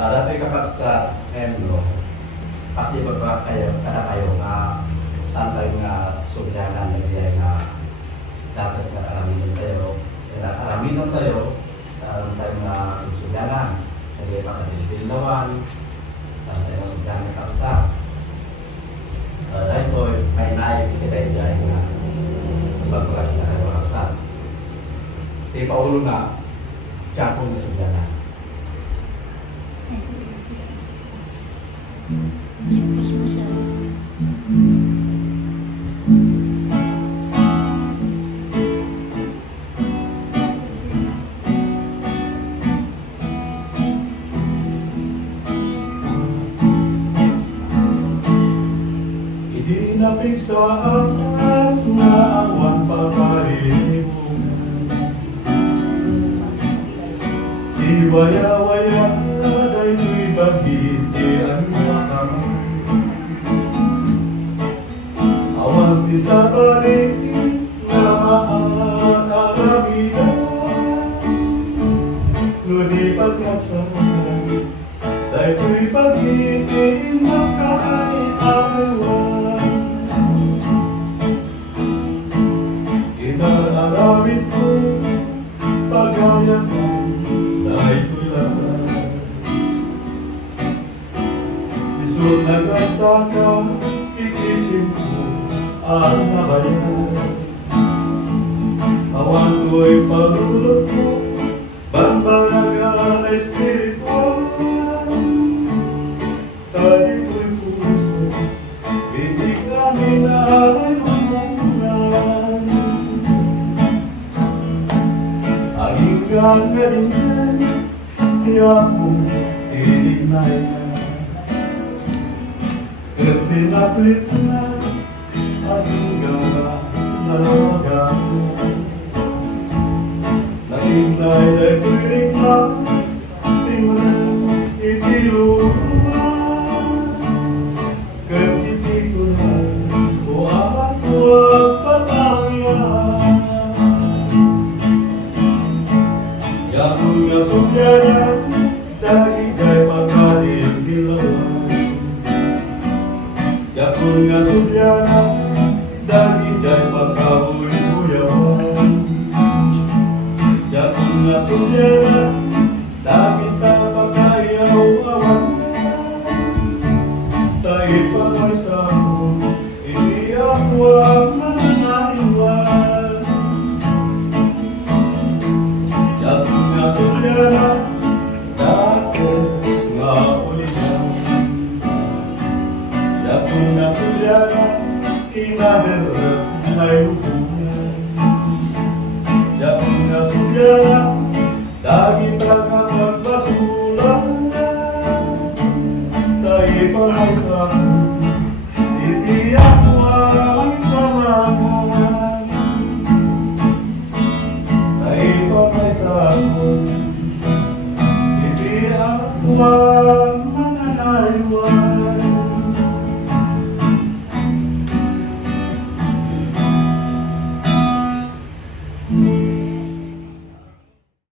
Dati kapag sa Enlo, pasti ba kayo, nga saan tayo nga subyanan nagiyay nga dapat nga karamihan tayo. Kaya karamihan tayo saan tayo nga subyanan. Nagiyay pa kadililawan, saan tayo nga subyanan kapsa. Dahil po, may naib kita dyan nga sebab berat na kayo kapsa. Di pa ulo nga, Japon na subyanan. Idinapigsaan nga awan papahimong si waya-waya day tuy bagiti ang kamay awan ti sa balik nga maaakaramihan ngudi pagkasaman day tuy bagiti makaay-awan inaramit ko pagayakan dahil ko'y lasal isod nag-asaka ikitin ko ang nabayan awan ko'y pagulot ko bambaraga na espiritual tadi ko'y puso pitik namin na ay umangan aging gagalingan di akong ilignayan kasi naplit na aking gawa na magawa naghintay ay tuwiring na tingnan itiluman katiti ko na o amat ko at patangyan yakong nga sumyanan dahil kay pagkalit dilawan yakong nga sumyanan